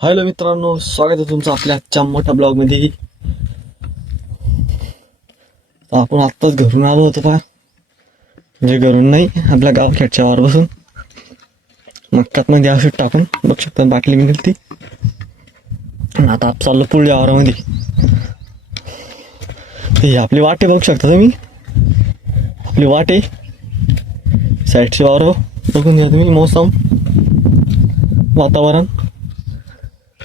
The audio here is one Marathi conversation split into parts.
हॅलो मित्रांनो, स्वागत आहे तुमचं आपल्या आजच्या मोठ्या ब्लॉगमध्ये. आपण आत्ताच घरून आलो होतो पहा, म्हणजे घरून नाही, आपल्या गावखेडच्या वावर बसून मक्कात मध्ये असं टाकून बघ शकता बाटली मिळेल ती. आता आप चाललो पुढल्या वावरामध्ये. ते आपली वाटे बघू शकता तुम्ही, आपली वाटे साईडची वावर बघून घ्या तुम्ही. मोसम, वातावरण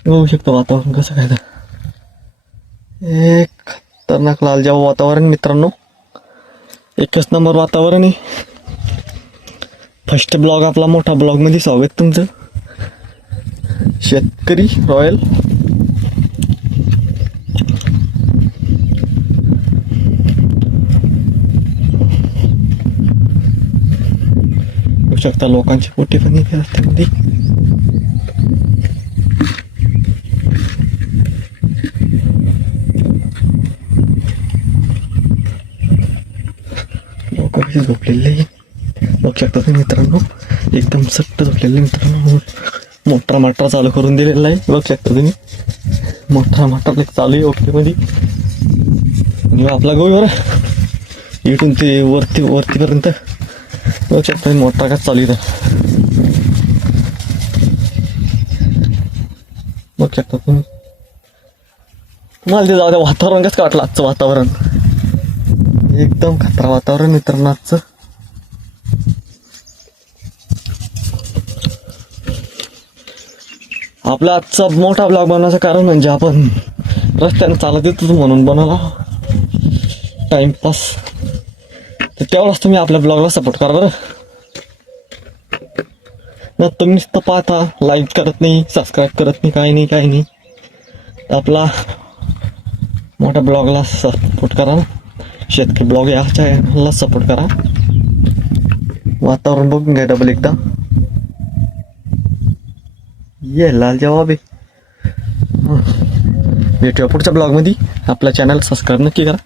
बघू शकता, वातावरण कसं काय तर एक खतरनाक लालजाव वातावरण मित्रांनो, एकच नंबर वातावरण आहे. फर्स्ट ब्लॉग आपला मोठा ब्लॉग मध्ये स्वागत तुमचं. शेतकरी रॉयल बघू शकता, लोकांची पोटी पण इथे असते मध्ये. लोक कशी झोपलेले बघू शकता तुम्ही मित्रांनो, एकदम सट्ट झोपलेले मित्रांनो. मोठा माठा चालू करून दिलेला आहे बघू शकता तुम्ही. मोठा माठा चालू आहे ओके मध्ये. आणि आपला गहू बरं इथून ते वरतीपर्यंत बघू शकता मोठा का चालू आहे. बघू शकता तुम्ही. मला ते जाऊ द्या, वातावरण कसं वाटलं आजचं वातावरण. एकदम खतरा वातावरण मित्रांनो आजचं. आपला आजचा मोठा ब्लॉग बनवायचं कारण म्हणजे आपण रस्त्याने चालत येतो म्हणून बनवला टाइमपास. तर तेवढाच तुम्ही आपल्या ब्लॉगला सपोर्ट करा बरं. ना तुम्ही नुसतं पाहता, लाईक करत नाही, सबस्क्राईब करत नाही, काही नाही. आपला मोठ्या ब्लॉगला सपोर्ट करा. शेतकरी ब्लॉग या चॅनलला सपोर्ट करा. वातावरण बघून घ्या डबल एकदा. ये लाल जवाब आहे. भेटूया पुढच्या ब्लॉगमध्ये. आपल्या चॅनल सबस्क्राईब नक्की करा.